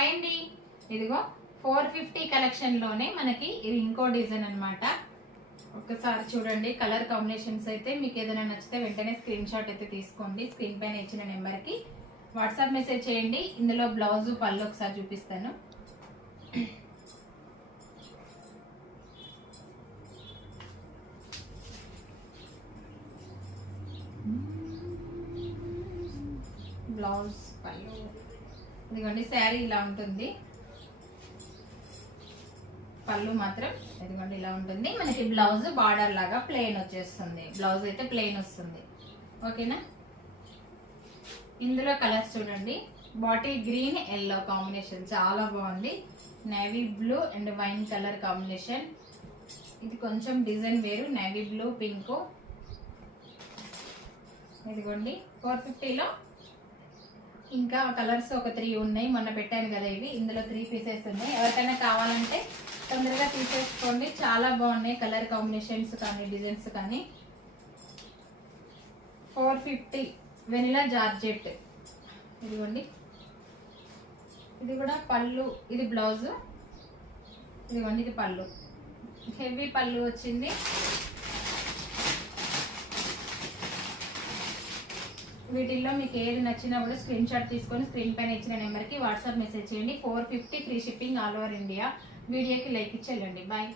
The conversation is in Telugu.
హాయ్ అండి, ఇదిగో 450 కలెక్షన్ లోనే మనకి ఇది ఇంకో డిజైన్ అన్నమాట. ఒకసారి చూడండి కలర్ కాంబినేషన్స్ అయితే మీకు ఏదైనా నచ్చితే వెంటనే స్క్రీన్ షాట్ అయితే తీసుకోండి. స్క్రీన్ పైన ఇచ్చిన నెంబర్ కి వాట్సాప్ మెసేజ్ చేయండి. ఇందులో బ్లౌజ్ పళ్ళు ఒకసారి చూపిస్తాను. బ్లౌజ్ పళ్ళు ఇదిగోండి, శారీ ఇలా ఉంటుంది. పళ్ళు మాత్రం ఇదిగోండి ఇలా ఉంటుంది. మనకి బ్లౌజ్ బార్డర్ లాగా ప్లెయిన్ వచ్చేస్తుంది. బ్లౌజ్ అయితే ప్లెయిన్ వస్తుంది. ఓకేనా? ఇందులో కలర్స్ చూడండి, బాటిల్ గ్రీన్ ఎల్లో కాంబినేషన్ చాలా బాగుంది. Navy blue and wine colour combination. ఇది కొంచెం డిజైన్ వేరు, నేవీ బ్లూ పింక్. ఇదిగోండి 450లో ఇంకా కలర్స్ ఒక 3 ఉన్నాయి. మొన్న పెట్టాను కదా ఇవి. ఇందులో 3 పీసెస్ ఉన్నాయి. ఎవరికైనా కావాలంటే తొందరగా తీసేసుకోండి. చాలా బాగున్నాయి కలర్ కాంబినేషన్స్ కానీ డిజైన్స్ కానీ. 450 వెనిలా జార్జెట్. ఇదిగోండి, ఇది కూడా పళ్ళు, ఇది బ్లౌజ్. ఇదిగోండి ఇది పళ్ళు, హెవీ పళ్ళు వచ్చింది. వీటిల్లో మీకు ఏది నచ్చినా కూడా స్క్రీన్ షాట్ తీసుకొని స్క్రీన్ పైన ఇచ్చిన నెంబర్కి వాట్సాప్ మెసేజ్ చేయండి. 450 free shipping all over India. వీడియోకి లైక్ ఇచ్చి వెళ్ళండి. బాయ్.